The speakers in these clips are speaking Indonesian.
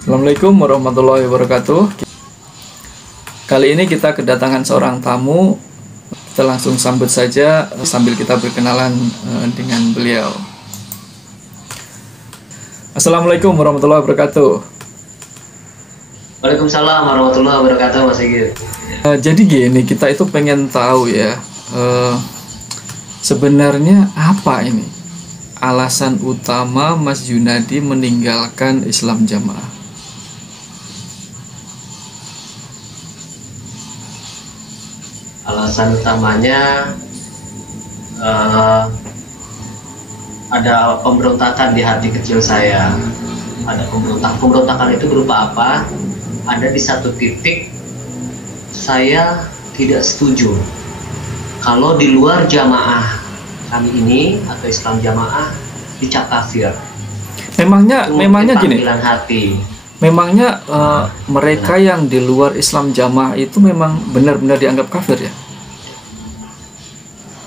Assalamualaikum warahmatullahi wabarakatuh. Kali ini kita kedatangan seorang tamu. Kita langsung sambut saja sambil kita berkenalan dengan beliau. Assalamualaikum warahmatullahi wabarakatuh. Waalaikumsalam warahmatullahi wabarakatuh, Mas Sigit. Jadi gini, kita itu pengen tahu ya, sebenarnya apa ini alasan utama Mas Junadi meninggalkan Islam Jamaah? Alasan utamanya ada pemberontakan di hati kecil saya. Ada pemberontakan itu berupa apa? Ada di satu titik saya tidak setuju kalau di luar jamaah kami ini atau Islam Jamaah dicap kafir. Memangnya gini. Hati. Memangnya mereka yang di luar Islam Jamaah itu memang benar-benar dianggap kafir ya?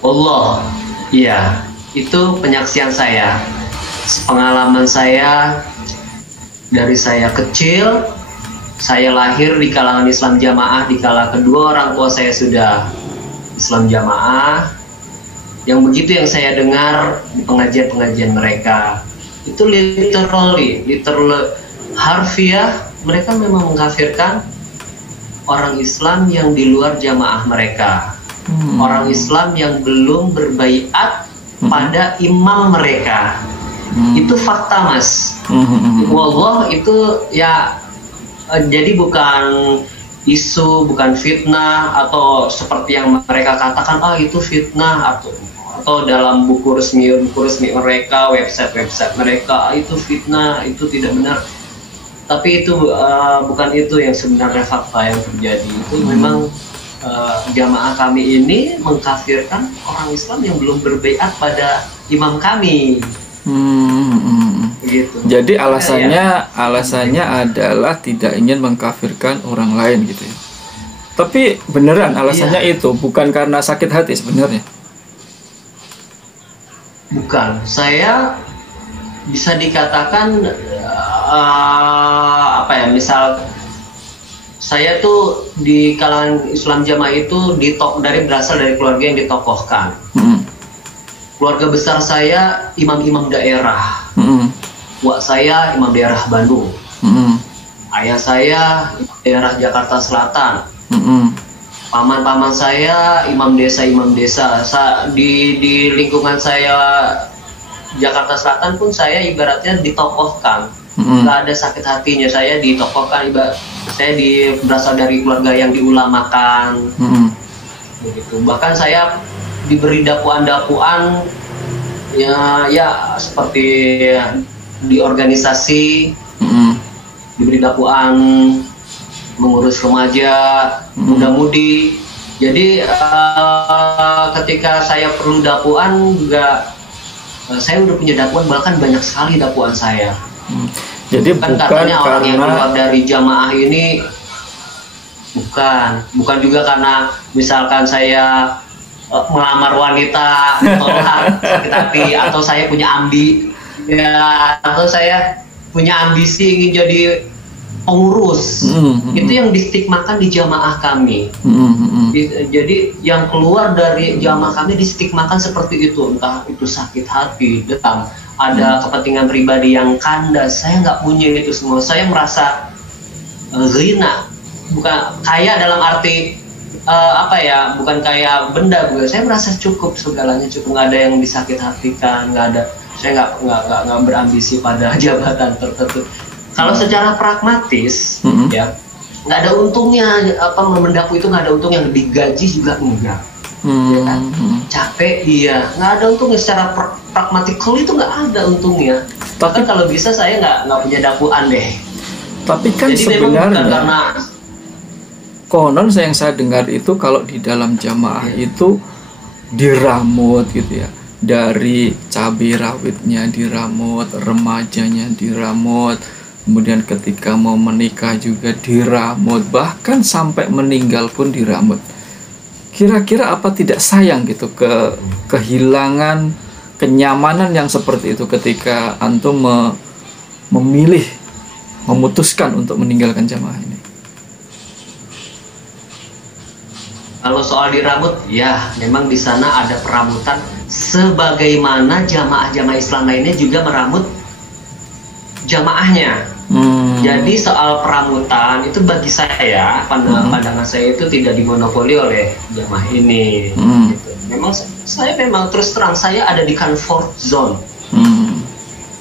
Allah, iya, itu penyaksian saya, pengalaman saya dari saya kecil, saya lahir di kalangan Islam Jamaah, di kala kedua orang tua saya sudah Islam Jamaah, yang begitu yang saya dengar di pengajian-pengajian mereka, itu literally harfiah, mereka memang mengkafirkan orang Islam yang di luar jamaah mereka. Orang Islam yang belum berbaiat pada imam mereka. Itu fakta, Mas. Wallah, itu ya, jadi bukan isu, bukan fitnah atau seperti yang mereka katakan, itu fitnah, atau dalam buku resmi mereka, website mereka, itu fitnah, itu tidak benar. Tapi itu bukan itu yang sebenarnya fakta yang terjadi. Itu memang jamaah kami ini mengkafirkan orang Islam yang belum berbaiat pada imam kami. Gitu. Jadi alasannya adalah tidak ingin mengkafirkan orang lain gitu ya. Tapi beneran alasannya itu bukan karena sakit hati sebenarnya. Bukan, saya bisa dikatakan misal saya tuh di kalangan Islam Jamaah itu berasal dari keluarga yang ditokohkan. Keluarga besar saya imam-imam daerah. Wak saya imam daerah Bandung. Ayah saya daerah Jakarta Selatan. Paman-paman saya imam desa. Di lingkungan saya Jakarta Selatan pun saya ibaratnya ditokohkan. Nggak ada sakit hatinya, saya ditokohkan, saya berasal dari keluarga yang diulamakan. Begitu. Bahkan saya diberi dakwaan ya seperti di organisasi, diberi dakwaan mengurus remaja, muda-mudi. Jadi ketika saya perlu dakwaan juga, saya udah punya dakwaan, bahkan banyak sekali dakwaan saya. Jadi bukan katanya orang yang karena keluar dari jamaah ini, bukan juga karena misalkan saya melamar wanita, tolak, sakit hati, atau saya punya atau saya punya ambisi ingin jadi pengurus. Itu yang distigmakan di jamaah kami. Jadi yang keluar dari jamaah kami distigmakan seperti itu, entah itu sakit hati, dendam, ada kepentingan pribadi yang kandas. Saya nggak punya itu semua. Saya merasa ghina, bukan kaya dalam arti bukan kaya benda. Saya merasa cukup, segalanya cukup, nggak ada yang disakit hatikan, nggak ada. Saya nggak berambisi pada jabatan tertentu. Kalau secara pragmatis, ya nggak ada untungnya. Mendakwa itu nggak ada untungnya, digaji juga enggak. Ya kan? Capek, iya, nggak ada untungnya. Secara pragmatikal itu nggak ada untungnya. Tapi kalau bisa saya nggak punya dakwaan deh. Tapi kan jadi sebenarnya karena konon yang saya dengar itu kalau di dalam jamaah itu diramut gitu ya, dari cabai rawitnya diramut, remajanya diramut, kemudian ketika mau menikah juga diramut, bahkan sampai meninggal pun diramut. Kira-kira apa tidak sayang gitu kehilangan kenyamanan yang seperti itu ketika antum memilih memutuskan untuk meninggalkan jamaah ini? Kalau soal dirambut, ya memang di sana ada perambutan sebagaimana jamaah-jamaah Islam lainnya juga merambut jamaahnya. Jadi soal perambutan itu bagi saya, pandangan saya itu tidak dimonopoli oleh jamaah ini. Gitu. Memang saya terus terang saya ada di comfort zone.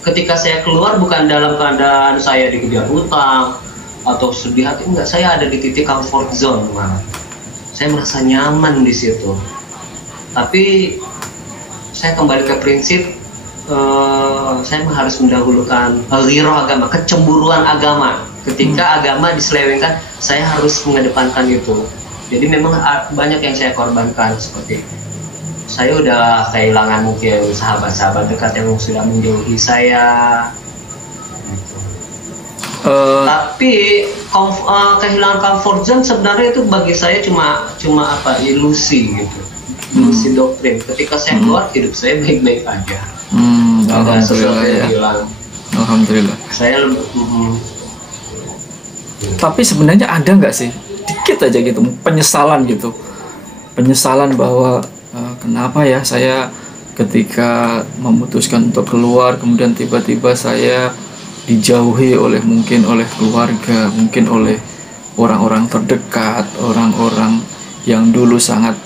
Ketika saya keluar bukan dalam keadaan saya dikejar hutang atau sedih hati, enggak, saya ada di titik comfort zone malah. Saya merasa nyaman di situ. Tapi saya kembali ke prinsip, saya harus mendahulukan ghirah agama, kecemburuan agama. Ketika agama diselewengkan, saya harus mengedepankan itu. Jadi memang banyak yang saya korbankan, seperti saya udah kehilangan mungkin sahabat-sahabat dekat yang sudah menjauhi saya. Tapi kehilangan comfort zone sebenarnya itu bagi saya cuma ilusi gitu, ilusi doktrin. Ketika saya keluar, hidup saya baik-baik aja. Alhamdulillah ya. Alhamdulillah. Saya Tapi sebenarnya ada nggak sih dikit aja gitu penyesalan gitu, penyesalan bahwa kenapa ya saya ketika memutuskan untuk keluar kemudian tiba-tiba saya dijauhi mungkin oleh keluarga, mungkin oleh orang-orang terdekat, orang-orang yang dulu sangat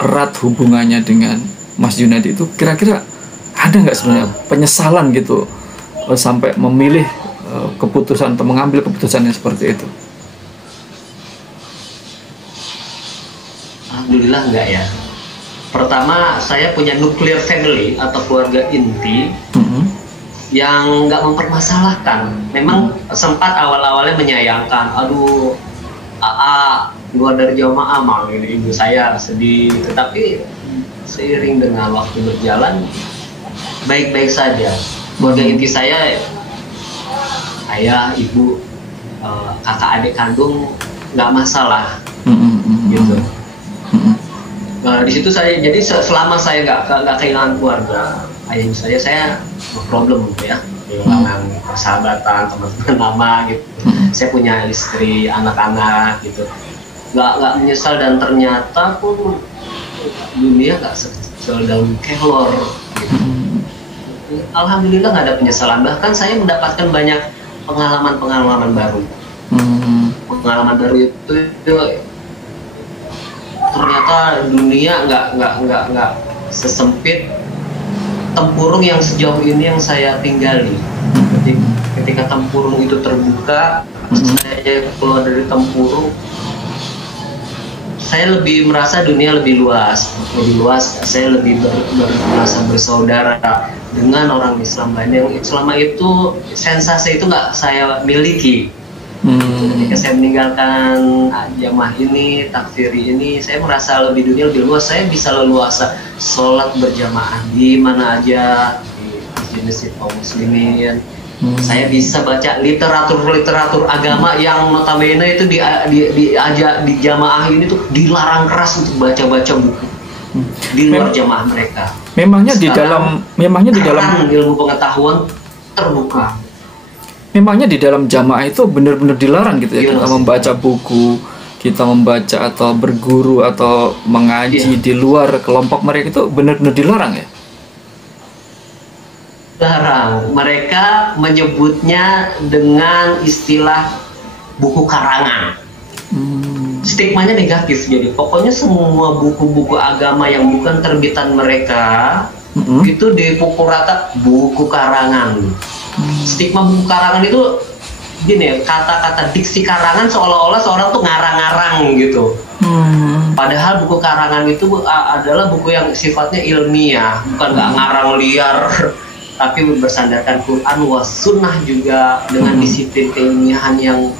erat hubungannya dengan Mas Junadi itu. Kira-kira ada nggak sebenarnya penyesalan gitu sampai memilih keputusan atau mengambil keputusan yang seperti itu? Alhamdulillah enggak ya. Pertama, saya punya nuclear family atau keluarga inti yang nggak mempermasalahkan. Memang sempat awal-awalnya menyayangkan, aduh, keluar dari jamaah mal, ini ibu saya sedih. Tetapi seiring dengan waktu berjalan, baik-baik saja. Keluarga inti saya, ayah, ibu, kakak adik kandung, nggak masalah, gitu. Di situ saya, jadi selama saya nggak kehilangan keluarga, ayah saya no problem gitu ya, kehilangan persahabatan, teman-teman lama gitu. Saya punya istri, anak-anak gitu, nggak menyesal. Dan ternyata pun dunia nggak sekecil daun kelor gitu. Alhamdulillah nggak ada penyesalan. Bahkan saya mendapatkan banyak pengalaman baru. Pengalaman baru itu ternyata dunia nggak sesempit tempurung yang sejauh ini yang saya tinggali. Ketika tempurung itu terbuka, saya keluar dari tempurung, saya lebih merasa dunia lebih luas. Saya lebih merasa bersaudara dengan orang Islam lain yang selama itu sensasi itu nggak saya miliki. Ketika saya meninggalkan jamaah ini, takfiri ini, saya merasa dunia lebih luas. Saya bisa leluasa sholat berjamaah di mana aja, di masjid kaum muslimin. Saya bisa baca literatur agama yang notabene itu di jamaah ini tuh dilarang keras untuk baca buku di luar jamaah mereka. Memangnya di dalam ilmu pengetahuan terbuka. Memangnya di dalam jamaah itu benar-benar dilarang gitu ya, kita membaca buku, kita membaca atau berguru atau mengaji di luar kelompok mereka, itu benar-benar dilarang ya? Larang. Mereka menyebutnya dengan istilah buku karangan. Stigmanya negatif. Jadi pokoknya semua buku-buku agama yang bukan terbitan mereka itu dipukul rata buku karangan. Stigma buku karangan itu gini, kata-kata diksi karangan seolah-olah seorang tuh ngarang-ngarang gitu. Padahal buku karangan itu adalah buku yang sifatnya ilmiah, bukan nggak ngarang liar, tapi bersandarkan Quran was sunnah juga, dengan disiplin keilmiahan yang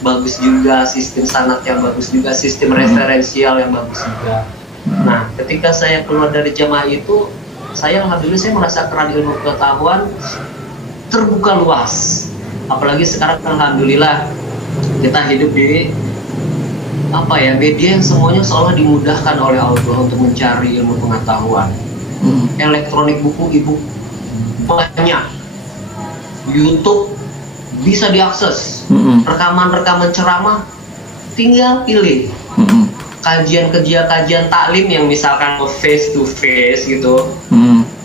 bagus juga, sistem sanad yang bagus juga, sistem referensial yang bagus juga. Nah, ketika saya keluar dari jamaah itu, alhamdulillah saya merasa keran ilmu pengetahuan terbuka luas. Apalagi sekarang alhamdulillah kita hidup di media yang semuanya seolah dimudahkan oleh Allah untuk mencari ilmu pengetahuan. Elektronik, buku, e-book banyak, YouTube bisa diakses. Mm-mm. Rekaman-rekaman ceramah tinggal pilih. Mm-mm. Kajian taklim yang misalkan face to face gitu,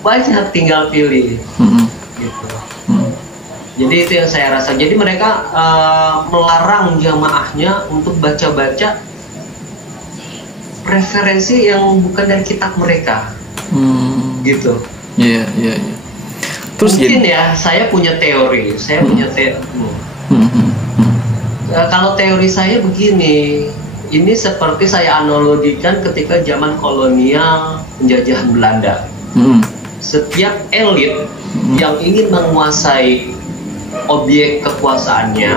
banyak, tinggal pilih. Gitu. Jadi itu yang saya rasa. Jadi mereka melarang jamaahnya untuk baca-baca referensi yang bukan dari kitab mereka. Gitu. Iya. Terus mungkin ya, saya punya teori. Kalau teori saya begini, ini seperti saya analogikan ketika zaman kolonial penjajahan Belanda. Setiap elit yang ingin menguasai objek kekuasaannya,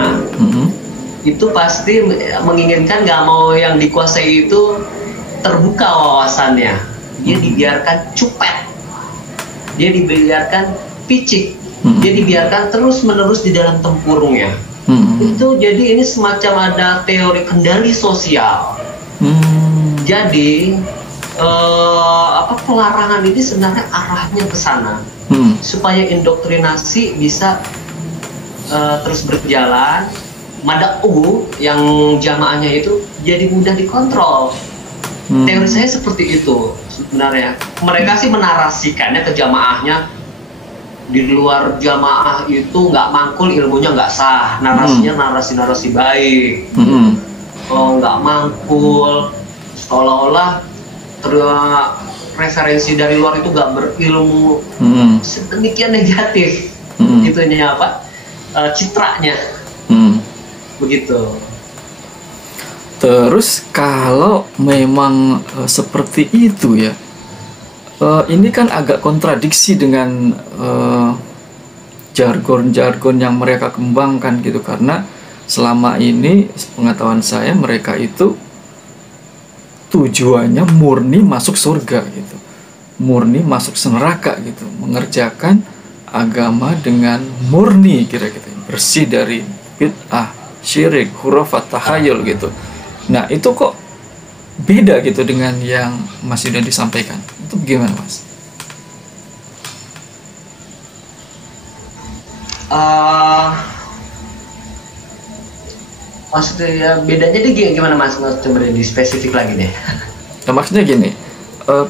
itu pasti menginginkan nggak mau yang dikuasai itu terbuka wawasannya. Dia dibiarkan cupet, dia dibiarkan picik, dia dibiarkan terus-menerus di dalam tempurungnya. Itu jadi ini semacam ada teori kendali sosial. Jadi pelarangan ini sebenarnya arahnya ke sana, supaya indoktrinasi bisa terus berjalan. Mad'u yang jamaahnya itu jadi mudah dikontrol. Teori saya seperti itu sebenarnya. Mereka sih menarasikannya ke jamaahnya, di luar jamaah itu nggak mangkul, ilmunya nggak sah. Narasinya narasi baik. Nggak mangkul, seolah-olah referensi dari luar itu nggak berilmu, sedemikian negatif. Itunya citranya. Begitu. Terus kalau memang seperti itu ya, ini kan agak kontradiksi dengan jargon-jargon yang mereka kembangkan gitu, karena selama ini pengetahuan saya mereka itu tujuannya murni masuk surga gitu, murni masuk neraka gitu, mengerjakan agama dengan murni, kira-kira bersih dari bid'ah, syirik, khurafat, tahayul gitu. Nah itu kok beda gitu dengan yang Mas Yuda disampaikan. Itu bagaimana Mas? Maksudnya bedanya dia gimana Mas? Coba di spesifik lagi deh. Nah, maksudnya gini,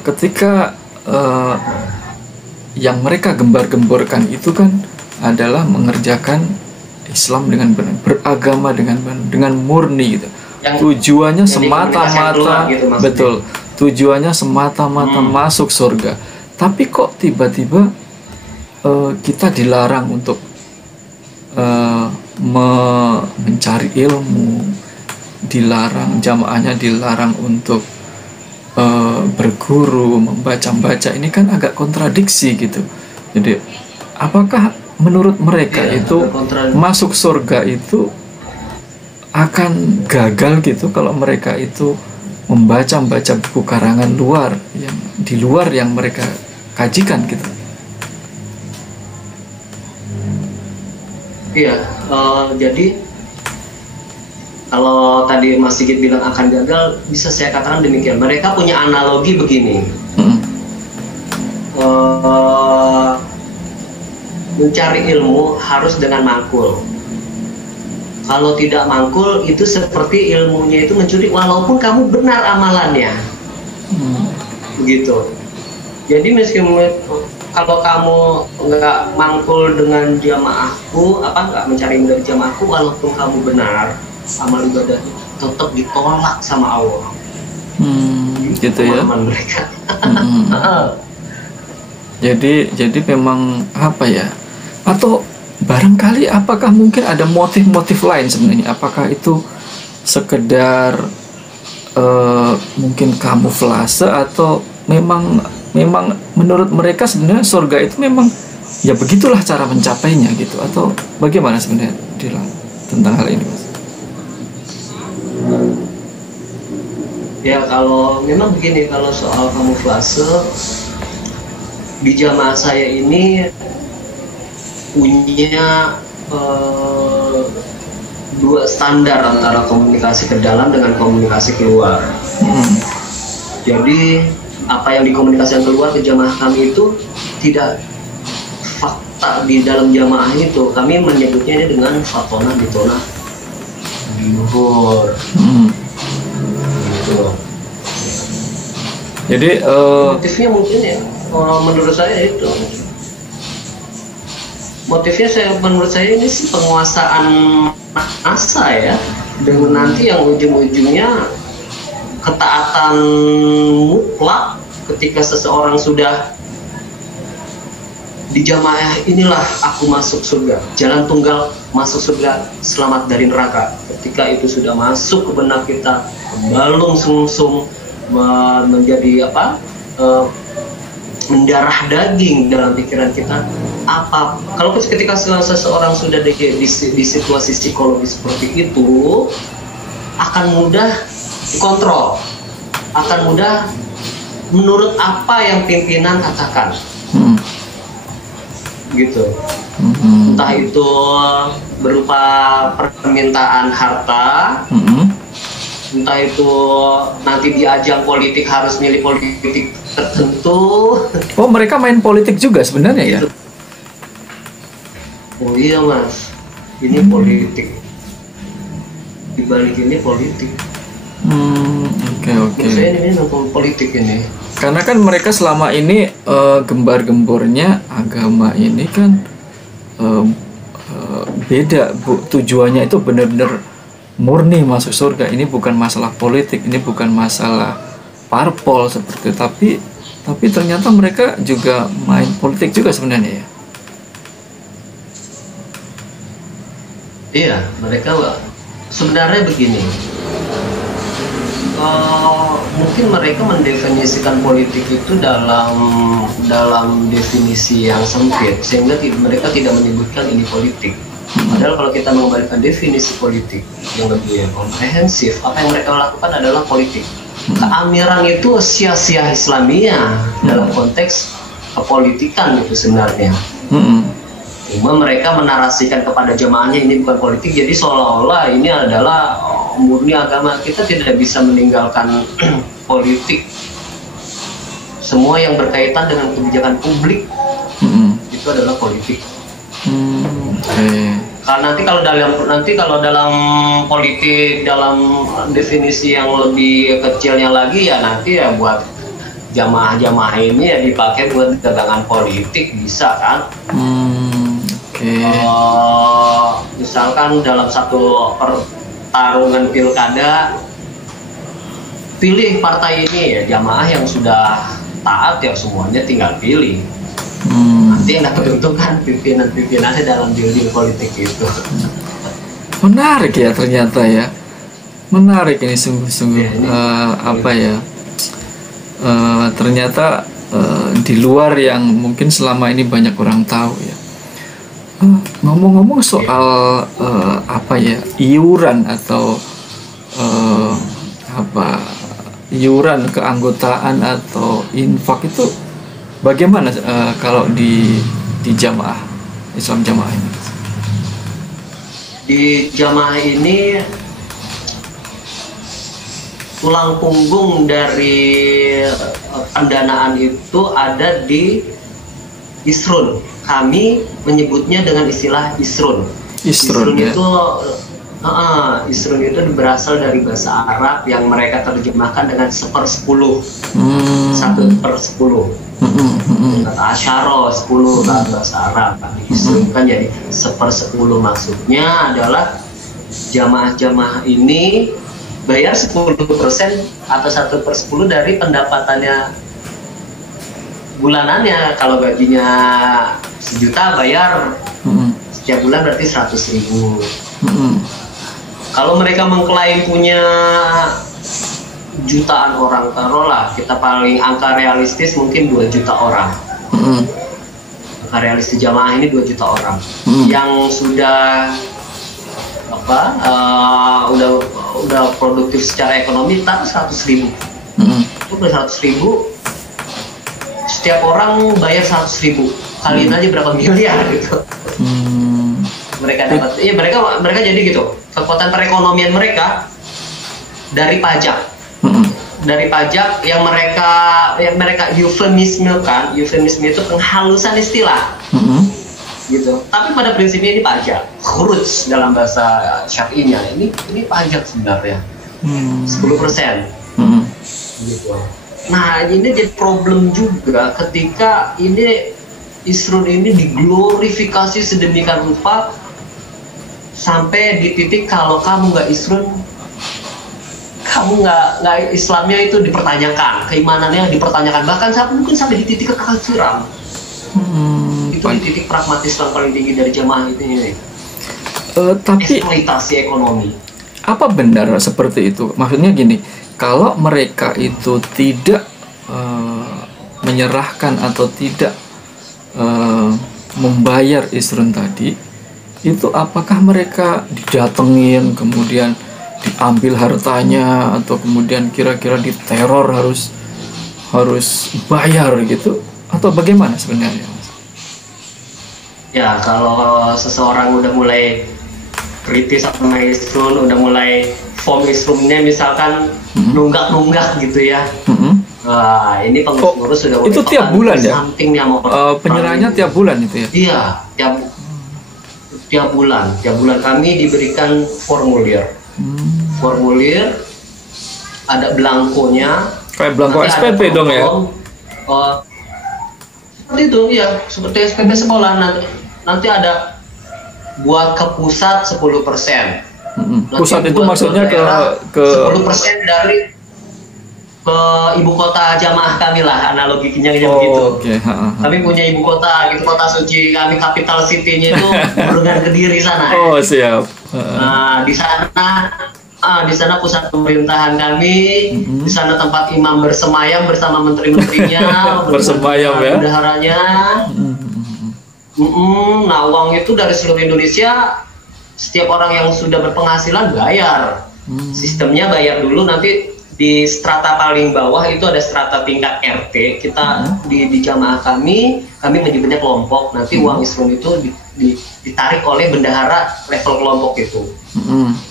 ketika yang mereka gembar-gemborkan itu kan adalah mengerjakan Islam dengan benar, beragama dengan benar, dengan murni gitu. Tujuannya semata-mata gitu, betul. Tujuannya semata-mata masuk surga. Tapi kok tiba-tiba kita dilarang untuk mencari ilmu, dilarang, jamaahnya dilarang untuk berguru, membaca-baca. Ini kan agak kontradiksi gitu. Jadi apakah menurut mereka itu masuk surga itu akan gagal gitu kalau mereka itu membaca buku karangan luar yang di luar yang mereka kajikan gitu? Iya, jadi kalau tadi Mas Sigit bilang akan gagal, bisa saya katakan demikian. Mereka punya analogi begini. Mencari ilmu harus dengan mangkul. Kalau tidak mangkul, itu seperti ilmunya itu mencuri walaupun kamu benar amalannya. Begitu. Jadi meskipun kalau kamu nggak mangkul dengan jamaahku, nggak mencari ilmu dari jamaahku, walaupun kamu benar, amal ibadah tetap ditolak sama Allah. Gitu ya. Mereka. Jadi memang apa ya? Atau barangkali apakah mungkin ada motif-motif lain sebenarnya? Apakah itu sekedar mungkin kamuflase, atau memang menurut mereka sebenarnya surga itu memang ya begitulah cara mencapainya gitu, atau bagaimana sebenarnya tentang hal ini Mas? Ya kalau memang begini, kalau soal kamuflase di jamaah saya ini punya dua standar antara komunikasi ke dalam dengan komunikasi keluar. Jadi apa yang dikomunikasikan keluar ke jamaah kami itu tidak fakta di dalam jamaah itu kami menyebutnya ini dengan fatona bitona luhur. Gitu. Jadi motifnya mungkin ya, menurut saya itu motifnya menurut saya ini sih penguasaan massa ya, dengan nanti yang ujung-ujungnya ketaatan mutlak ketika seseorang sudah di jamaah inilah aku masuk surga, jalan tunggal masuk surga, selamat dari neraka. Ketika itu sudah masuk ke benak kita, membalung sungsum, menjadi mendarah daging dalam pikiran kita. Kalau ketika seseorang sudah di situasi psikologi seperti itu, akan mudah dikontrol, akan mudah menurut apa yang pimpinan katakan. Gitu. Entah itu berupa permintaan harta, entah itu nanti di ajang politik harus milih politik tertentu. Oh, mereka main politik juga sebenarnya ya? Oh iya mas, ini politik. Di balik ini politik. Oke. Saya ini memang politik ini. Karena kan mereka selama ini gembar-gembornya agama ini kan beda, Bu. Tujuannya itu benar-benar murni masuk surga. Ini bukan masalah politik, ini bukan masalah parpol seperti itu. Tapi ternyata mereka juga main politik juga sebenarnya ya. Iya, mereka sebenarnya begini. Mungkin mereka mendefinisikan politik itu dalam definisi yang sempit, sehingga mereka tidak menyebutkan ini politik. Padahal kalau kita mengembalikan definisi politik yang lebih komprehensif, apa yang mereka lakukan adalah politik. Keamiran itu sia-sia Islamiyah dalam konteks kepolitikan itu sebenarnya. Cuma mereka menarasikan kepada jamaahnya ini bukan politik, jadi seolah-olah ini adalah murni agama. Kita tidak bisa meninggalkan politik. Semua yang berkaitan dengan kebijakan publik itu adalah politik. Karena nanti kalau dalam politik, dalam definisi yang lebih kecilnya lagi ya nanti ya buat jamaah-jamaah ini ya dipakai buat dagangan politik, bisa kan? Misalkan dalam satu pertarungan pilkada, pilih partai ini, ya jamaah yang sudah taat ya semuanya tinggal pilih. Nanti yang dapat untung kan pimpinan-pimpinannya dalam deal-deal politik itu. Menarik ya ternyata ya. Menarik ini sungguh-sungguh ternyata di luar yang mungkin selama ini banyak orang tahu ya. Ngomong-ngomong soal iuran atau iuran keanggotaan atau infak itu bagaimana kalau di jamaah Islam jamaah ini? Di jamaah ini tulang punggung dari pendanaan itu ada di isrun. Kami menyebutnya dengan istilah isrun. Isrun ya? Isrun itu berasal dari bahasa Arab yang mereka terjemahkan dengan 1/10. 1/10. Kata asyara 10 bahasa Arab. Isrun kan jadi 1/10. Maksudnya adalah jamaah-jamaah ini bayar 10% atau 1/10 dari pendapatannya bulanannya. Kalau gajinya 1 juta bayar setiap bulan berarti 100.000. Kalau mereka mengklaim punya jutaan orang, taruhlah kita paling angka realistis mungkin 2 juta orang. Angka realistis jamaah ini 2 juta orang yang sudah udah produktif secara ekonomi, tak 100.000. Itu 100.000, setiap orang bayar 100.000, kaliin aja berapa miliar gitu. Mereka dapat, mereka jadi gitu. Kekuatan perekonomian mereka dari pajak, yang mereka eufemisme itu penghalusan istilah. gitu. Tapi pada prinsipnya ini pajak, khuruj dalam bahasa syar'inya. Ini pajak sebenarnya, 10%. Gitu. Nah, ini jadi problem juga ketika ini Isrun ini diglorifikasi sedemikian rupa sampai di titik kalau kamu nggak Isrun, kamu nggak Islamnya itu dipertanyakan, keimanannya dipertanyakan, bahkan mungkin sampai di titik kekafiran. Itu di titik pragmatis yang paling tinggi dari jamaah ini. Tapi eksploitasi ekonomi. Apa benar seperti itu? Maksudnya gini, kalau mereka itu tidak menyerahkan atau tidak membayar Isrun tadi, itu apakah mereka didatengin kemudian diambil hartanya atau kemudian kira-kira diteror harus bayar gitu, atau bagaimana sebenarnya? Ya, kalau seseorang udah mulai kritis sama Isrun, udah mulai form Isrunnya misalkan nunggak gitu ya. Wah, ini pengurus sudah itu tiap bulan ya? Penyerahannya tiap bulan itu ya? Iya, tiap bulan kami diberikan formulir. Formulir, ada belangkonya. Kayak belangko SPP dong ya? Seperti itu ya, seperti SPP sekolah. Nanti ada buat ke pusat 10%. Pusat itu maksudnya ke 10% dari ke ibu kota jamaah kami lah, analoginya begitu. Okay. Kami punya ibu kota gitu, kota suci kami, capital city-nya itu Bendungan Kediri sana. Oh, siap. Nah, di sana pusat pemerintahan kami, di sana tempat imam bersemayam bersama menteri-menterinya, bersemayam ya, bendaharanya. Nah, uang itu dari seluruh Indonesia, setiap orang yang sudah berpenghasilan bayar. Sistemnya bayar dulu, nanti di strata paling bawah itu ada strata tingkat RT. Kita di jamaah kami menyebutnya kelompok. Nanti uang Isrun itu ditarik oleh bendahara level kelompok itu.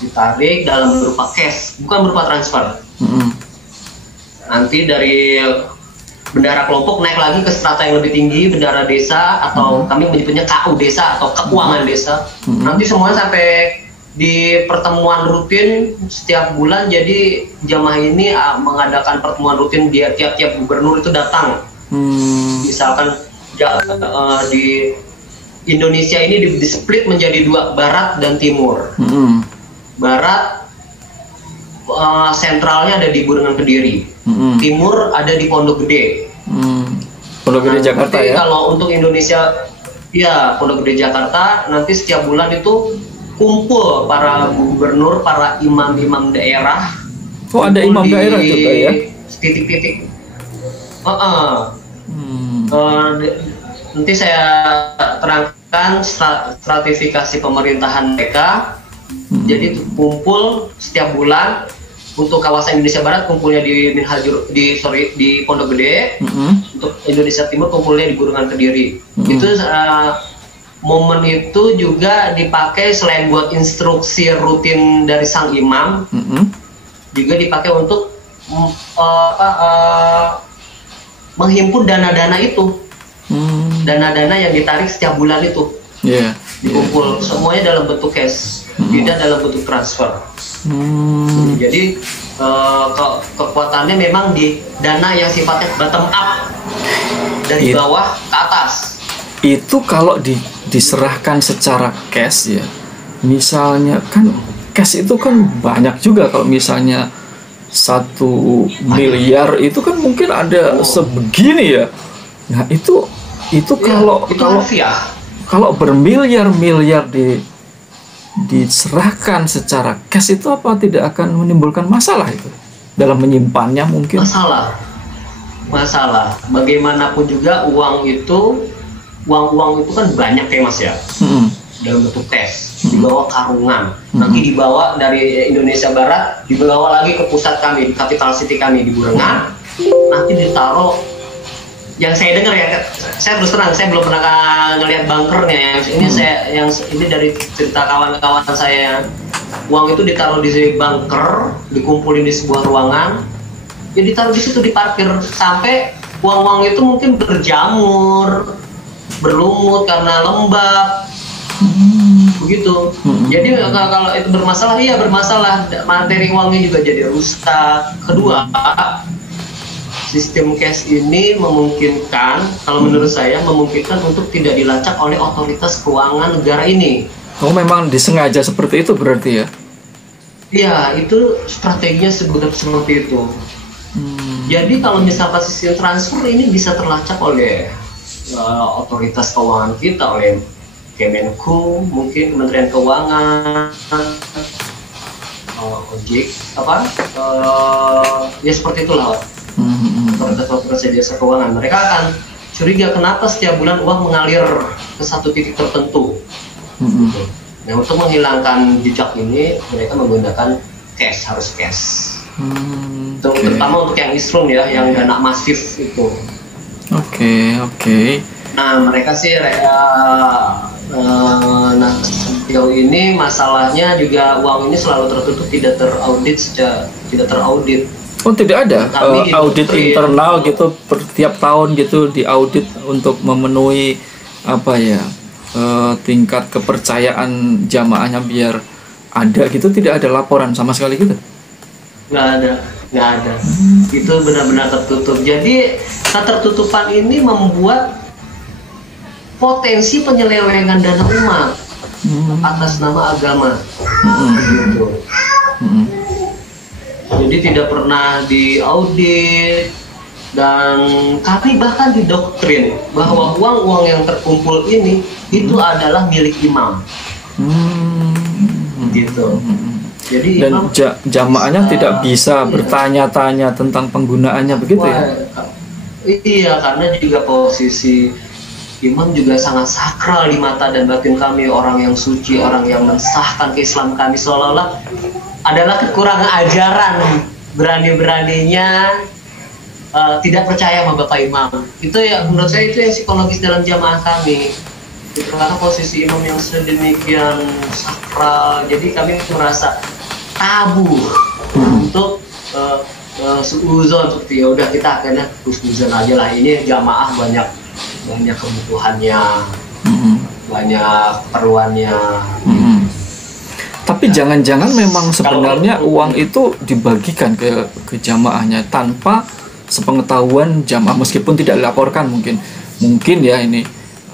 Ditarik dalam berupa cash, bukan berupa transfer. Nanti dari bendahara kelompok naik lagi ke strata yang lebih tinggi, bendahara desa, atau kami menyebutnya KU desa atau keuangan desa. Nanti semuanya sampai di pertemuan rutin setiap bulan. Jadi jamaah ini mengadakan pertemuan rutin, dia tiap-tiap gubernur itu datang. Misalkan di Indonesia ini di split menjadi dua, barat dan timur. Barat sentralnya ada di Bendungan Kediri, timur ada di Pondok Gede. Pondok Gede Jakarta ya. Kalau untuk Indonesia, ya Pondok Gede Jakarta, nanti setiap bulan itu kumpul para gubernur, para imam-imam daerah. Oh, ada imam daerah juga ya? Titik-titik. Nanti saya terangkan stratifikasi pemerintahan mereka. Jadi kumpul setiap bulan. Untuk kawasan Indonesia Barat kumpulnya di di Pondok Gede. Untuk Indonesia Timur kumpulnya di Bendungan Kediri. Itu momen itu juga dipakai selain buat instruksi rutin dari sang imam, juga dipakai untuk menghimpun dana-dana itu, dana-dana yang ditarik setiap bulan itu, dikumpul semuanya dalam bentuk cash, tidak dalam bentuk transfer. Jadi kekuatannya memang di dana yang sifatnya bottom up, dari bawah ke atas. Itu kalau diserahkan secara cash ya, misalnya kan cash itu kan banyak juga. Kalau misalnya 1 miliar itu kan mungkin ada sebegini ya. Nah itu kalau bermiliar-miliar diserahkan secara cash, itu apa tidak akan menimbulkan masalah itu dalam menyimpannya? Mungkin masalah bagaimanapun juga uang itu kan banyak ya Mas ya, dalam bentuk cash, dibawa karungan, nanti dibawa dari Indonesia Barat, dibawa lagi ke pusat kami, di capital city kami di Burengan, nanti ditaruh. Yang saya dengar ya, saya terus terang saya belum pernah ngelihat bunkernya. Ini dari cerita kawan-kawan saya, uang itu ditaruh di bunker, dikumpulin di sebuah ruangan, ya ditaruh di situ, diparkir sampai uang-uang itu mungkin berjamur. berlumut, karena lembab, begitu. Jadi kalau itu bermasalah, iya bermasalah, materi uangnya juga jadi rusak. Kedua, sistem cash ini memungkinkan, kalau menurut saya memungkinkan untuk tidak dilacak oleh otoritas keuangan negara ini. Oh, memang disengaja seperti itu berarti ya? Iya, itu strateginya seperti itu. Jadi kalau misalkan sistem transfer ini bisa terlacak oleh otoritas keuangan kita, oleh Kemenku, mungkin Kementerian Keuangan, OJK, ya seperti itulah. Otoritas jasa keuangan, mereka akan curiga kenapa setiap bulan uang mengalir ke satu titik tertentu. Nah, untuk menghilangkan jejak ini, mereka menggunakan cash, harus cash. Terutama untuk yang isrun ya, yang dana masif itu. Oke. Nah, mereka sih nah sejauh ini masalahnya juga uang ini selalu tertutup, tidak teraudit. Oh, tidak ada audit internal gitu per tiap tahun gitu, diaudit untuk memenuhi tingkat kepercayaan jamaahnya biar ada gitu, tidak ada laporan sama sekali gitu? Nggak ada. Itu benar-benar tertutup. Jadi ketertutupan ini membuat potensi penyelewengan dana umat atas nama agama, gitu. Jadi tidak pernah diaudit, dan kami bahkan didoktrin bahwa uang-uang yang terkumpul ini itu adalah milik imam, gitu. Jadi dan jamaahnya tidak bisa bertanya-tanya tentang penggunaannya, begitu ya? Iya, karena juga posisi imam juga sangat sakral di mata dan batin kami, orang yang suci, orang yang mensahkan keislaman kami, seolah-olah adalah kekurangan ajaran, berani-beraninya tidak percaya sama Bapak Imam. Itu ya, menurut saya itu yang psikologis dalam jamaah kami. Itu karena posisi imam yang sedemikian sakral, jadi kami merasa tabu untuk suuzon, seperti ya udah kita akhirnya suuzon aja lah, ini jamaah banyak kebutuhannya, banyak keperluannya. Tapi jangan-jangan memang sebenarnya uang itu dibagikan ke jamaahnya tanpa sepengetahuan jamaah, meskipun tidak dilaporkan, mungkin ya ini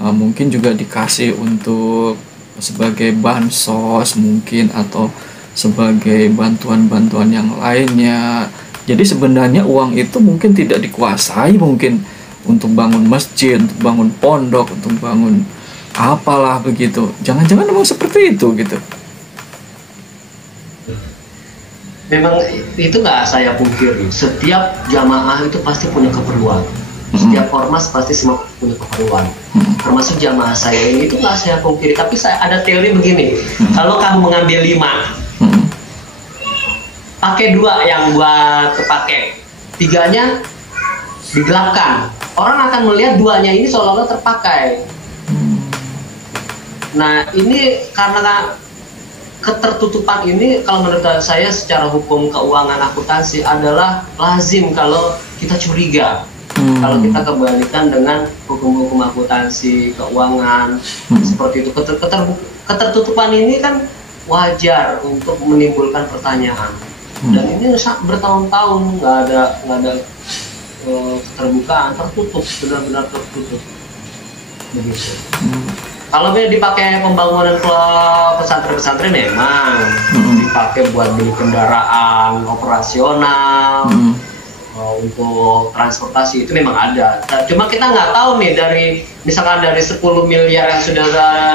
mungkin juga dikasih untuk sebagai bansos mungkin, atau sebagai bantuan-bantuan yang lainnya. Jadi sebenarnya uang itu mungkin tidak dikuasai, mungkin untuk bangun masjid, untuk bangun pondok, untuk bangun apalah begitu. Jangan-jangan memang seperti itu gitu. Memang itu nggak saya pungkiri. Setiap jamaah itu pasti punya keperluan. Setiap ormas pasti semua punya keperluan. Termasuk jamaah saya ini, itu nggak saya pungkiri. Tapi saya ada teori begini. Kalau kamu mengambil 5, pakai 2 yang buat kepake, 3-nya digelapkan. Orang akan melihat 2-nya ini seolah-olah terpakai. Nah, ini karena ketertutupan ini, kalau menurut saya secara hukum keuangan akuntansi adalah lazim kalau kita curiga. Kalau kita kebalikan dengan hukum-hukum akuntansi keuangan seperti itu, ketertutupan ini kan wajar untuk menimbulkan pertanyaan. Dan ini bertahun-tahun nggak ada keterbukaan, tertutup, benar-benar tertutup. Begitu. Kalau dipakai pembangunan pesantren-pesantren memang dipakai buat beli kendaraan operasional, untuk transportasi, itu memang ada. Cuma kita nggak tahu nih, misalkan dari 10 miliar yang sudah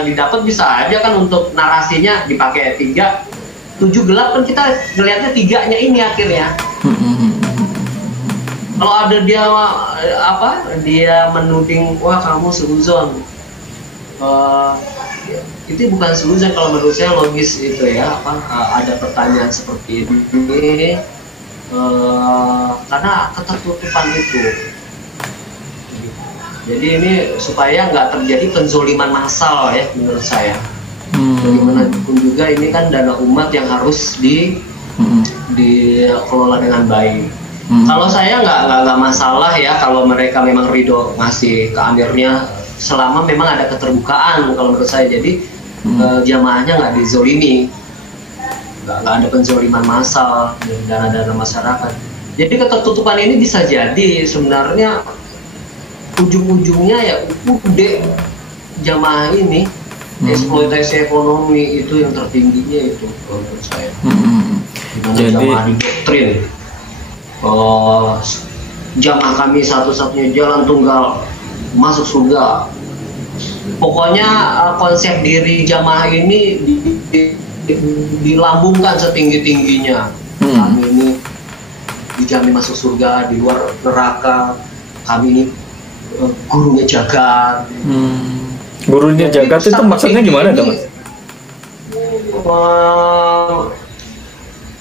didapat, bisa aja kan untuk narasinya dipakai 3, 7 gelap, kan kita melihatnya 3-nya ini akhirnya. Kalau ada dia menuding, wah kamu suuzon, itu bukan suuzon kalau menurut saya, logis itu ya, ada pertanyaan seperti ini, karena ketertutupan itu. Jadi ini supaya nggak terjadi penzoliman massal ya, menurut saya. Bagaimanapun juga ini kan dana umat yang harus dikelola dengan baik. Kalau saya nggak masalah ya, kalau mereka memang ridho ngasih ke amirnya selama memang ada keterbukaan kalau menurut saya. Jadi jamaahnya nggak dizolimi, nggak ada penzoliman massal dan dana-dana masyarakat. Jadi ketertutupan ini bisa jadi sebenarnya ujung-ujungnya ya udah jamaah ini eksploitasi ekonomi itu yang tertingginya itu kalau menurut saya. Jadi jamaah didoktrin, jamaah kami satu-satunya jalan tunggal masuk surga. Pokoknya konsep diri jamaah ini dilambungkan setinggi-tingginya. Kami ini dijamin masuk surga, di luar neraka. Kami ini gurunya jagat. Gurunya jagat itu maksudnya gimana dong?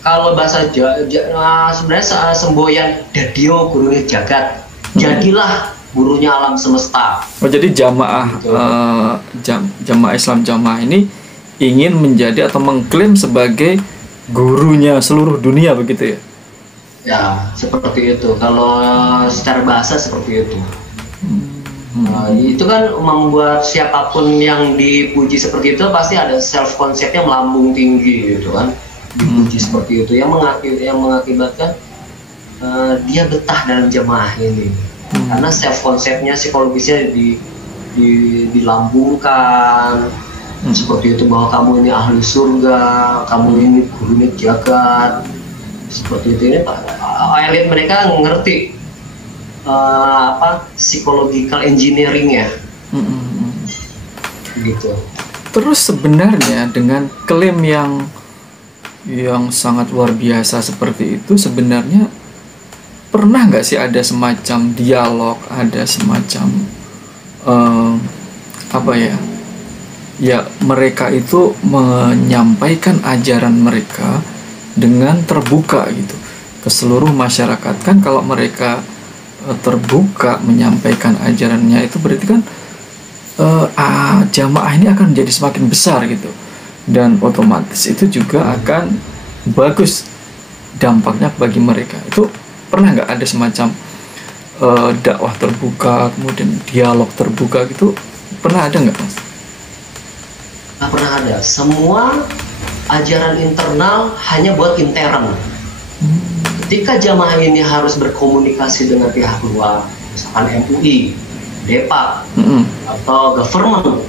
Kalau bahasa sebenarnya semboyan dadio gurunya jagat. Jadilah gurunya alam semesta. Oh, jadi jamaah jamaah Islam jamaah ini ingin menjadi atau mengklaim sebagai gurunya seluruh dunia begitu ya? Ya, seperti itu. Kalau secara bahasa seperti itu. Itu kan membuat siapapun yang dipuji seperti itu pasti ada self konsepnya melambung tinggi gitu kan. Dipuji seperti itu yang mengakibatkan dia betah dalam jamaah ini. Karena self konsepnya psikologisnya dilambungkan seperti itu, bahwa kamu ini ahli surga, kamu ini gurunya jagat. Seperti itu. Ini elit mereka ngerti psychological engineering ya. Gitu. Terus sebenarnya dengan klaim yang sangat luar biasa seperti itu, sebenarnya pernah nggak sih ada semacam dialog, ada semacam mereka itu menyampaikan ajaran mereka dengan terbuka gitu ke seluruh masyarakat. Kan kalau mereka terbuka menyampaikan ajarannya itu berarti kan jamaah ini akan menjadi semakin besar gitu, dan otomatis itu juga akan bagus dampaknya bagi mereka. Itu pernah nggak ada semacam dakwah terbuka, kemudian dialog terbuka gitu, pernah ada nggak, Mas? Nggak pernah ada. Semua ajaran internal hanya buat intern. Ketika jamaah ini harus berkomunikasi dengan pihak luar, misalkan MUI, DEPA, atau government,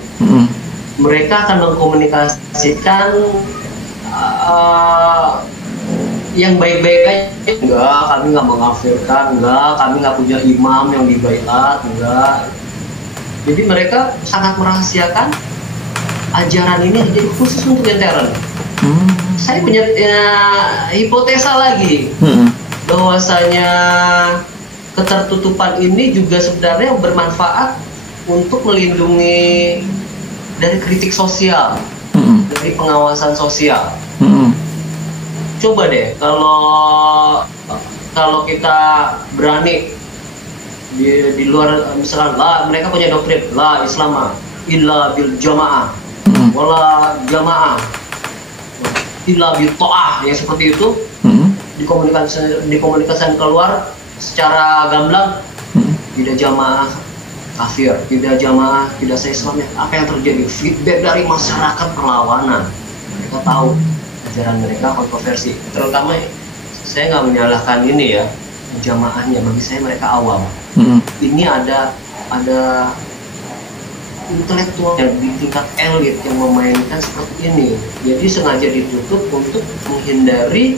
mereka akan mengkomunikasikan yang baik-baik aja. Enggak, kami nggak mengafirkan, enggak, kami nggak punya imam yang dibaiat, enggak. Jadi mereka sangat merahasiakan ajaran ini jadi khusus untuk intern. Saya punya hipotesa lagi, bahwasanya ketertutupan ini juga sebenarnya bermanfaat untuk melindungi dari kritik sosial, dari pengawasan sosial. Coba deh kalau kita berani di luar, misalkan mereka punya doktrin la Islam illa bil jamaah wala jamaah illa bil ta'ah, yang seperti itu dikomunikasikan keluar secara gamblang, tidak jamaah kafir, tidak jamaah tidak se-Islam. Apa yang terjadi? Feedback dari masyarakat perlawanan. Mereka tahu ajaran mereka kontroversi. Terutama saya nggak menyalahkan ini ya jamaahnya, bagi saya mereka awam. Ini ada intelektual yang di tingkat elit yang memainkan seperti ini. Jadi sengaja ditutup untuk menghindari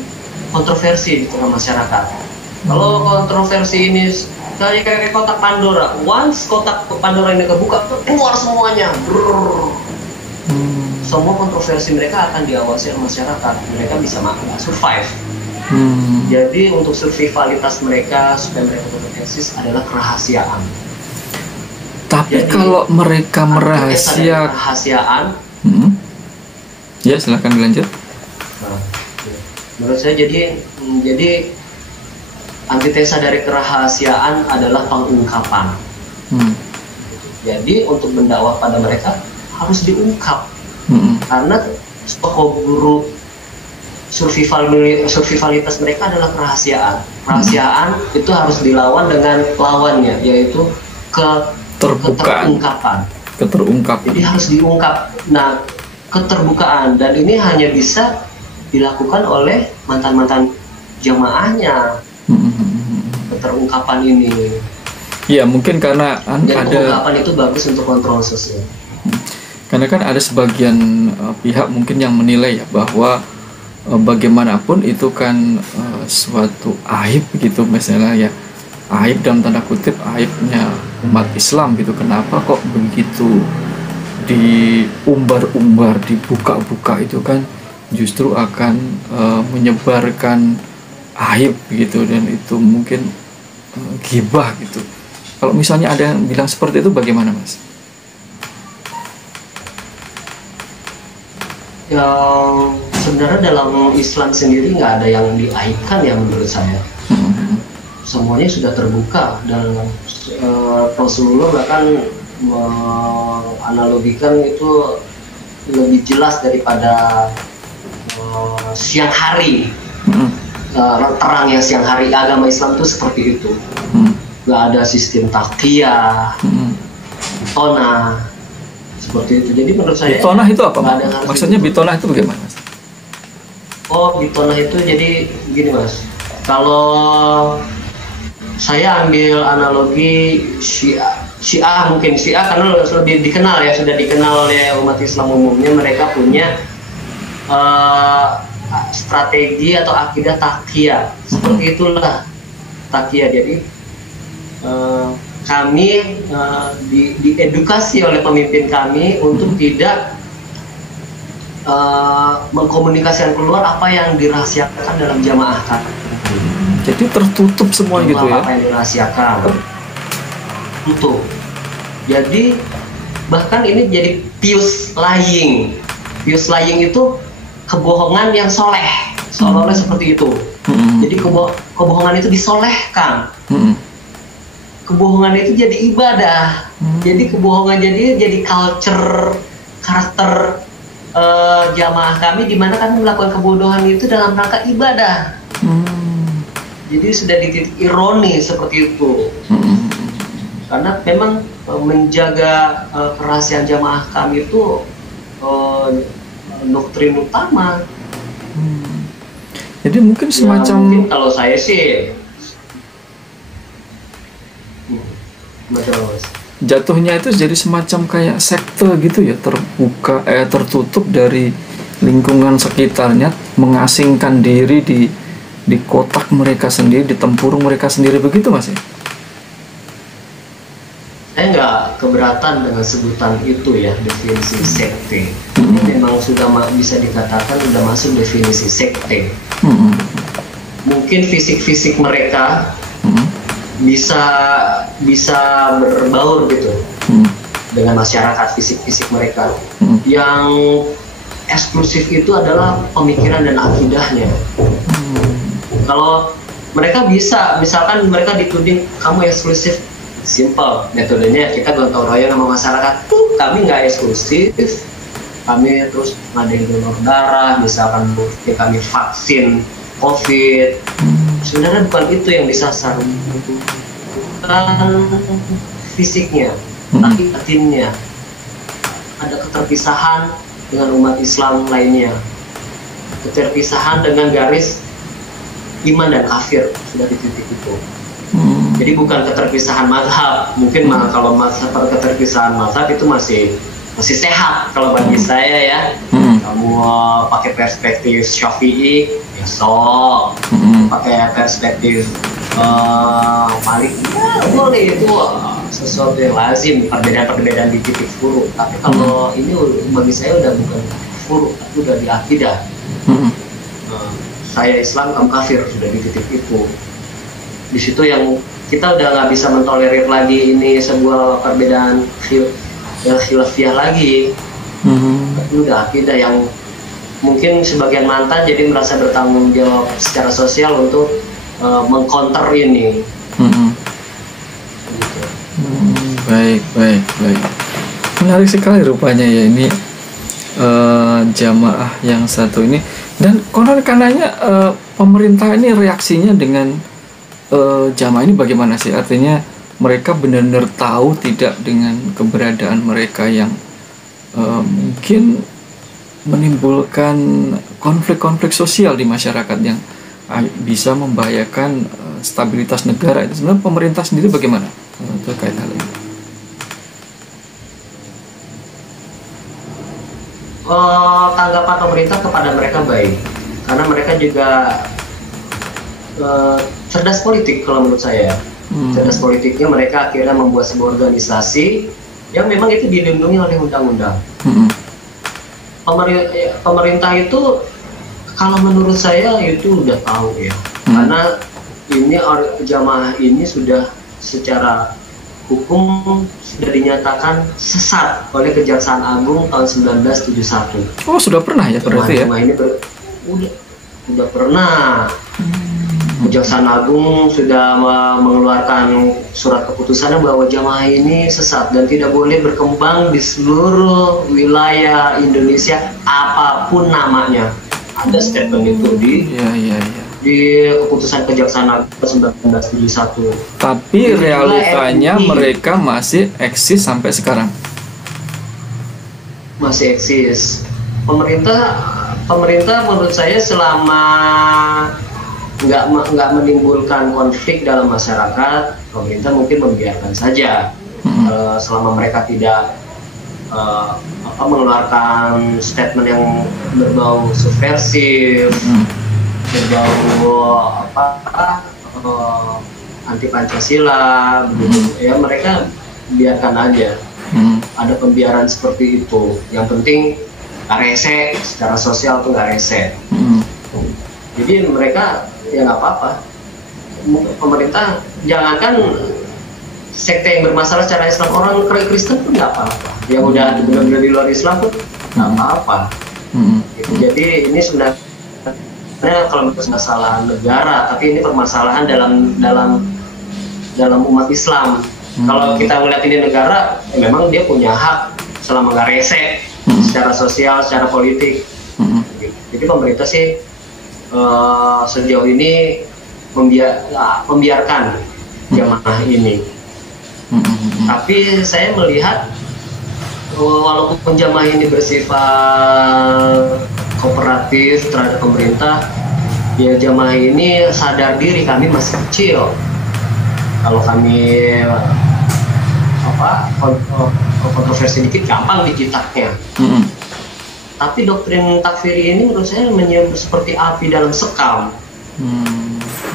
kontroversi di tengah masyarakat. Kalau kontroversi ini kayak kotak Pandora, once kotak Pandora ini kebuka, keluar semuanya. Semua kontroversi mereka akan diawasi oleh masyarakat. Mereka bisa survive. Jadi untuk survivalitas mereka, supaya mereka tetap eksis, adalah kerahasiaan. Tapi jadi, kalau mereka merahasiakan, ya silakan dilanjut. Menurut saya jadi antitesa dari kerahasiaan adalah pengungkapan. Jadi untuk mendakwah pada mereka harus diungkap, karena tokoh guru survivalitas mereka adalah kerahasiaan. Kerahasiaan itu harus dilawan dengan lawannya, yaitu keterungkap. Jadi harus diungkap. Nah, keterbukaan, dan ini hanya bisa dilakukan oleh mantan-mantan jamaahnya. Keterungkapan ini. Ya, mungkin karena keterungkapan itu bagus untuk kontrol sosial. Karena kan ada sebagian pihak mungkin yang menilai ya bahwa bagaimanapun itu kan suatu aib gitu, misalnya ya, aib dalam tanda kutip, aibnya umat Islam gitu. Kenapa kok begitu diumbar-umbar, dibuka-buka, itu kan justru akan menyebarkan aib gitu, dan itu mungkin ghibah gitu. Kalau misalnya ada yang bilang seperti itu, bagaimana Mas? Yang sebenarnya dalam Islam sendiri nggak ada yang diaibkan ya menurut saya. Semuanya sudah terbuka, dan Rasulullah bahkan menganalogikan itu lebih jelas daripada siang hari. Terangnya siang hari, agama Islam itu seperti itu. Nggak ada sistem taqiyah, tonah seperti itu. Jadi menurut saya bitonah itu apa? Maksudnya bitonah itu bagaimana, Mas? Oh, bitonah itu jadi gini, Mas. Kalau saya ambil analogi Syiah mungkin Syiah karena lebih dikenal ya, sudah dikenal oleh umat Islam umumnya. Mereka punya strategi atau akidah taqiyah. Seperti itulah taqiyah. Jadi kami diedukasi oleh pemimpin kami untuk tidak mengkomunikasikan keluar apa yang dirahasiakan dalam jamaah kami. Jadi tertutup semua gitu ya? Apa yang dirahasiakan tutup. Jadi bahkan ini jadi pious lying. Pious lying itu kebohongan yang soleh, seolah-olah seperti itu. Jadi kebohongan itu disolehkan. Kebohongan itu jadi ibadah. Jadi kebohongan jadi culture, karakter jamaah kami, di mana kami melakukan kebodohan itu dalam rangka ibadah. Jadi sudah di titik ironi seperti itu. Karena memang menjaga kerahasiaan jamaah kami itu doktrin utama. Jadi mungkin semacam mungkin kalau saya sih jatuhnya itu jadi semacam kayak sekte gitu ya, terbuka tertutup dari lingkungan sekitarnya, mengasingkan diri di kotak mereka sendiri, di tempurung mereka sendiri, begitu Mas ya? Saya nggak keberatan dengan sebutan itu ya, definisi sekte. Ini memang sudah bisa dikatakan sudah masuk definisi sekte. Mungkin fisik-fisik mereka bisa berbaur gitu dengan masyarakat, fisik-fisik mereka. Yang eksklusif itu adalah pemikiran dan akidahnya. Kalau mereka bisa, misalkan mereka dituding kamu eksklusif, simple metodenya kita gotong royong sama masyarakat. Kami nggak eksklusif, kami terus ngadain donor darah, misalkan bukti kami vaksin COVID. Sebenarnya bukan itu yang disasar, bukan fisiknya, tapi batinnya. Ada keterpisahan dengan umat Islam lainnya, keterpisahan dengan garis iman dan kafir, sudah di titik itu. Jadi bukan keterpisahan mazhab. Mungkin kalau mazhab, keterpisahan mazhab itu masih sehat kalau bagi saya ya. Kamu pakai perspektif Syafi'i, ya sok. Pakai perspektif Malik, ya boleh, itu sesuatu yang lazim, perbedaan-perbedaan di titik furu. Tapi kalau ini bagi saya udah bukan furu, tapi udah di akidah. Saya Islam, kamu kafir, sudah di titik itu. Di situ yang kita udah nggak bisa mentolerir lagi ini sebuah perbedaan khilafiyah lagi. Tapi udah akidah yang mungkin sebagian mantan jadi merasa bertanggung jawab secara sosial untuk mengcounter ini. Baik. Menarik sekali rupanya ya ini jamaah yang satu ini. Dan konon kananya pemerintah ini reaksinya dengan jamaah ini bagaimana sih? Artinya mereka benar-benar tahu tidak dengan keberadaan mereka yang mungkin menimbulkan konflik-konflik sosial di masyarakat yang bisa membahayakan stabilitas negara. Itu sebenarnya pemerintah sendiri bagaimana terkait hal ini? Tanggapan pemerintah kepada mereka baik, karena mereka juga cerdas politik kalau menurut saya. Cerdas politiknya mereka akhirnya membuat sebuah organisasi yang memang itu dilindungi oleh undang-undang. Pemerintah itu kalau menurut saya itu udah tahu ya, karena ini jamaah ini sudah secara hukum sudah dinyatakan sesat oleh Kejaksaan Agung tahun 1971. Oh, sudah pernah ya berarti ya? Ini udah pernah. Kejaksaan Agung sudah mengeluarkan surat keputusannya bahwa jamaah ini sesat dan tidak boleh berkembang di seluruh wilayah Indonesia apapun namanya. Ada statement itu di keputusan Kejaksaan Agung 1971. Tapi realitanya mereka masih eksis sampai sekarang. Masih eksis. Pemerintah menurut saya selama nggak menimbulkan konflik dalam masyarakat, pemerintah mungkin membiarkan saja. Selama mereka tidak mengeluarkan statement yang berbau subversif, berbau anti Pancasila, begitu ya, mereka biarkan aja. Ada pembiaran seperti itu. Yang penting nggak rese, secara sosial tuh nggak rese. Jadi mereka ya nggak apa-apa. Pemerintah jangankan sekte yang bermasalah secara Islam, orang Kristen pun nggak apa-apa. Yang udah benar-benar di luar Islam pun nggak apa-apa. Jadi ini sebenarnya kalau masalah negara, tapi ini permasalahan dalam umat Islam. Kalau kita melihat ini negara, ya memang dia punya hak selama nggak rese secara sosial, secara politik. Jadi pemerintah sih sejauh ini membiarkan jamaah ini. Tapi saya melihat walaupun jamaah ini bersifat kooperatif terhadap pemerintah, ya jamaah ini sadar diri kami masih kecil. Kalau kami kontroversi dikit gampang dijitaknya. Tapi doktrin takfiri ini menurut saya seperti api dalam sekam.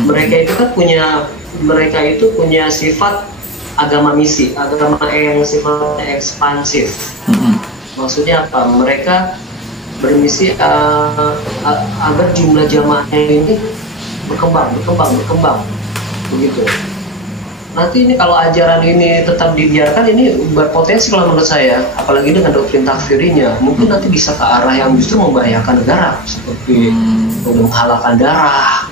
Mereka itu punya sifat agama misi, agama yang sifatnya ekspansif. Maksudnya apa? Mereka bermisi agar jumlah jamaahnya ini berkembang, begitu. Nanti ini kalau ajaran ini tetap dibiarkan, ini berpotensi kalau menurut saya, apalagi dengan doktrin takfirinya, mungkin nanti bisa ke arah yang justru membahayakan negara, seperti menghalalkan darah.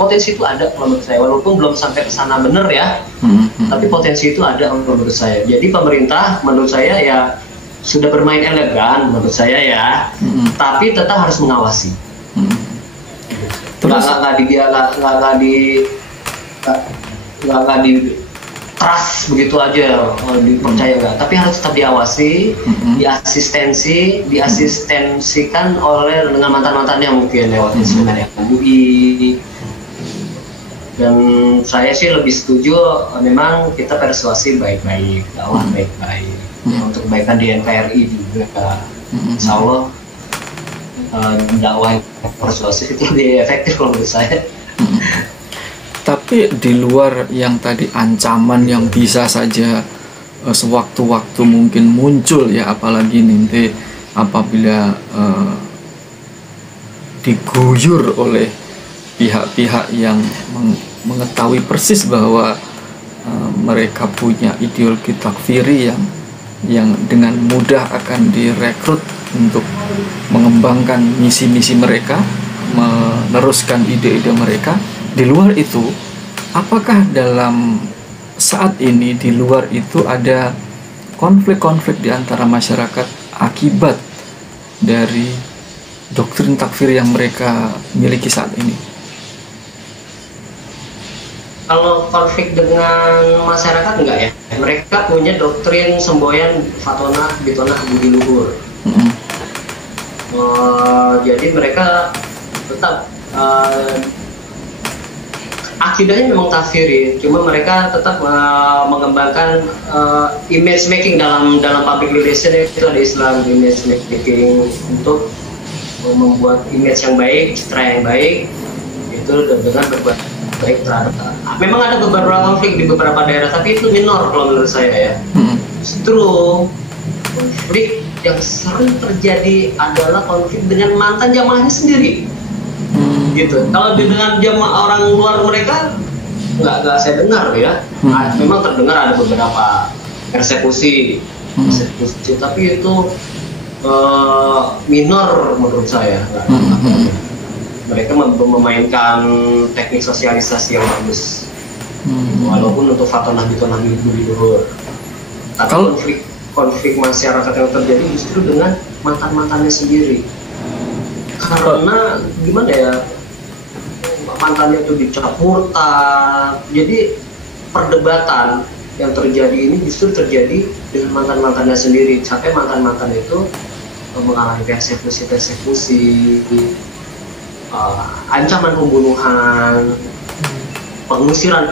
Potensi itu ada kalau menurut saya, walaupun belum sampai ke sana benar ya, tapi potensi itu ada menurut saya. Jadi pemerintah menurut saya ya sudah bermain elegan menurut saya ya, tapi tetap harus mengawasi. Nggak di trust begitu aja, dipercaya nggak, tapi harus tetap diawasi, diasistensikan oleh dengan mantan-mantannya mungkin lewat instrumen MUI. Dan saya sih lebih setuju memang kita persuasi baik-baik, dakwah baik-baik, untuk kebaikan di NKRI juga. Insya Allah dakwah persuasif itu lebih efektif kalau menurut saya. Tapi di luar yang tadi ancaman yang bisa saja sewaktu-waktu mungkin muncul ya, apalagi nanti apabila diguyur oleh pihak-pihak yang mengetahui persis bahwa mereka punya ideologi takfiri yang dengan mudah akan direkrut untuk mengembangkan misi-misi mereka, meneruskan ide-ide mereka. Di luar itu, apakah dalam saat ini di luar itu ada konflik-konflik di antara masyarakat akibat dari doktrin takfir yang mereka miliki saat ini? Kalau konflik dengan masyarakat enggak ya. Mereka punya doktrin semboyan Fatona Bitona Budi Luhur. Jadi mereka tetap akidahnya memang takfiri, cuma mereka tetap mengembangkan image making dalam public relation. Itu ada Islam image making untuk membuat image yang baik, citra yang baik itu dengan berbuat baik terhadap. Memang ada beberapa konflik di beberapa daerah, tapi itu minor kalau menurut saya ya. Justru konflik yang sering terjadi adalah konflik dengan mantan jamaahnya sendiri. Gitu. Kalau dengan jamaah orang luar mereka nggak saya dengar ya. Memang terdengar ada beberapa persekusi, tapi itu minor menurut saya. Mereka memainkan teknik sosialisasi yang bagus, walaupun untuk Fatona Bitona Budi Luhur. Tapi konflik masyarakat yang terjadi justru dengan mantannya sendiri. Karena gimana ya, mantannya itu dicap murtad. Jadi perdebatan yang terjadi ini justru terjadi dengan mantannya sendiri, sampai mantan itu mengalami persekusi, ancaman pembunuhan, pengusiran,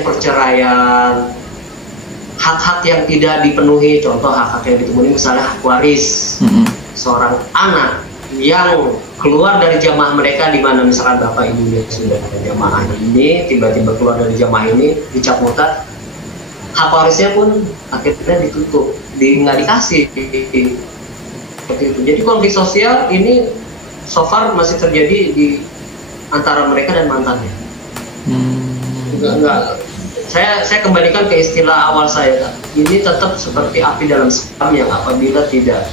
perceraian, hak-hak yang tidak dipenuhi. Contoh hak-hak yang dipenuhi misalnya hak waris seorang anak yang keluar dari jamaah mereka, di mana misalkan bapak ibunya sudah ada jamaah ini, tiba-tiba keluar dari jamaah ini dicap murtad, hak warisnya pun akhirnya ditutup, nggak dikasih seperti itu. Jadi konflik sosial ini so far masih terjadi di antara mereka dan mantannya. Enggak. Saya kembalikan ke istilah awal saya. Ini tetap seperti api dalam sekam yang apabila tidak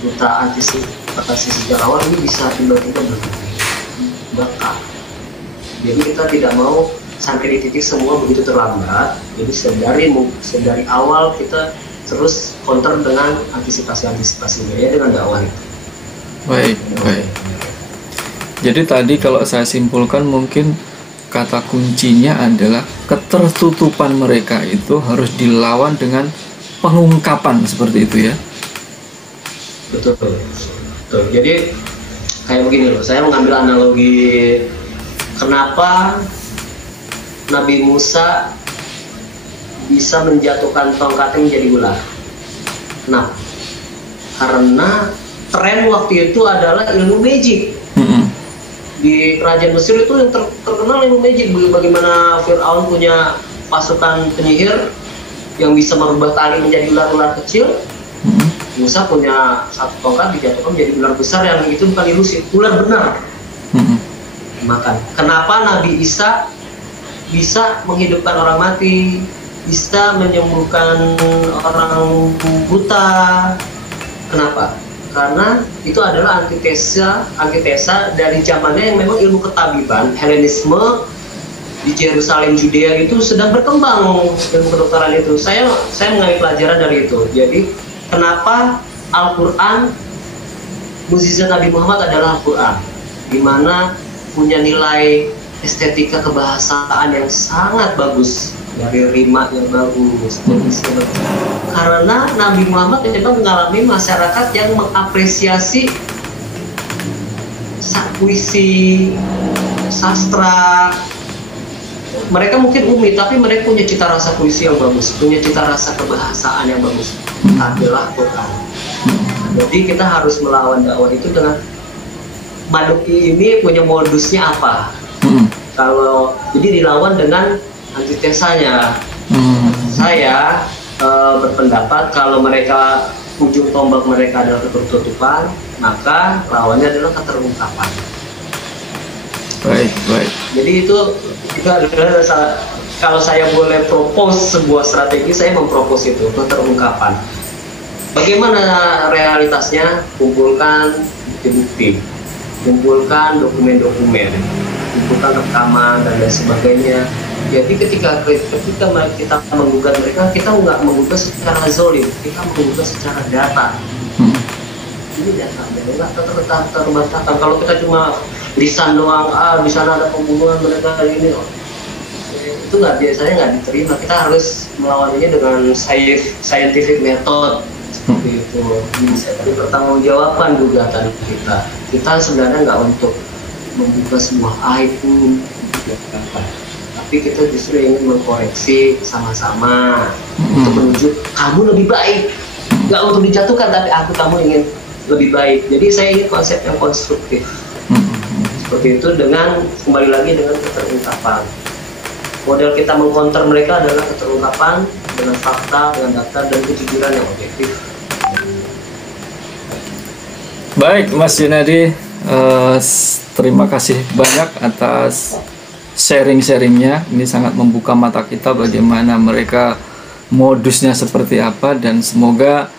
kita antisipasi sejak awal, ini bisa tiba-tiba bakar. Jadi kita tidak mau sampai di titik semua begitu terlambat. Jadi sedari awal kita terus counter dengan antisipasi ya, dengan dakwah itu. Baik. Jadi tadi kalau saya simpulkan, mungkin kata kuncinya adalah ketertutupan mereka itu harus dilawan dengan pengungkapan, seperti itu ya. Betul. Jadi kayak begini loh, saya mengambil analogi kenapa Nabi Musa bisa menjatuhkan tongkatnya menjadi ular. Nah, karena tren waktu itu adalah ilmu magic. Di kerajaan Mesir itu yang terkenal ilmu magic. Bagaimana Fir'aun punya pasukan penyihir yang bisa merubah tali menjadi ular-ular kecil. Musa punya satu tongkat dijatuhkan menjadi ular besar, yang itu bukan ilusi, ular benar. Makan. Kenapa Nabi Isa bisa menghidupkan orang mati, bisa menyembuhkan orang buta? Kenapa? Karena itu adalah antitesa dari zamannya yang memang ilmu ketabiban, Helenisme di Yerusalem, Judea itu sedang berkembang, ilmu kedokteran itu. Saya mengambil pelajaran dari itu. Jadi kenapa Al-Quran, mukjizat Nabi Muhammad adalah Al-Quran, di mana punya nilai estetika kebahasaan yang sangat bagus, dari rima yang bagus. Karena Nabi Muhammad memang mengalami masyarakat yang mengapresiasi puisi, sastra. Mereka mungkin umum, tapi mereka punya cita rasa puisi yang bagus, punya cita rasa kebahasaan yang bagus. Adalah Quran. Jadi kita harus melawan dakwah itu dengan Maduki ini punya modusnya apa? Kalau jadi dilawan dengan antitesanya. Saya berpendapat kalau mereka ujung tombak mereka adalah ketertutupan, maka lawannya adalah keterungkapan. Baik. Jadi itu adalah kalau saya boleh propose sebuah strategi, saya mempropose itu keterungkapan. Bagaimana realitasnya? Kumpulkan bukti-bukti, kumpulkan dokumen-dokumen, kumpulkan rekaman dan lain sebagainya. Jadi ketika kita menggugat mereka, kita nggak menggugat secara zolim, kita menggugat secara data. Ini data, nggak terbantahkan. Kalau kita cuma lisan doang, di sana ada pembunuhan mereka ini, itu biasanya nggak diterima. Kita harus melawannya dengan scientific method seperti itu. Bisa dipertanggungjawabkan gugatan kita sebenarnya nggak untuk membuka semua aib, tapi kita justru ingin mengkoreksi sama-sama untuk menuju kamu lebih baik, nggak untuk dijatuhkan, tapi kamu ingin lebih baik. Jadi saya ingin konsep yang konstruktif seperti itu, dengan kembali lagi dengan keterungkapan. Model kita mengcounter mereka adalah keterungkapan dengan fakta, dengan data dan kejujuran yang objektif. Baik, Mas Junadi, terima kasih banyak atas sharing-sharingnya. Ini sangat membuka mata kita bagaimana mereka modusnya seperti apa, dan semoga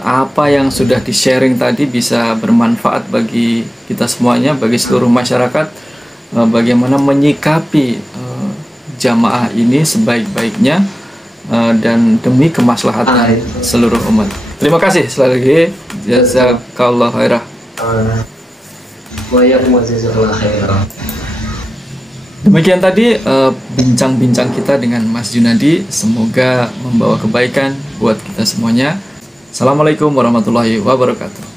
apa yang sudah di-sharing tadi bisa bermanfaat bagi kita semuanya, bagi seluruh masyarakat, bagaimana menyikapi jamaah ini sebaik-baiknya dan demi kemaslahatan seluruh umat. Terima kasih sekali lagi. Jazakallah khairah. Demikian tadi bincang-bincang kita dengan Mas Junadi. Semoga membawa kebaikan buat kita semuanya. Assalamualaikum warahmatullahi wabarakatuh.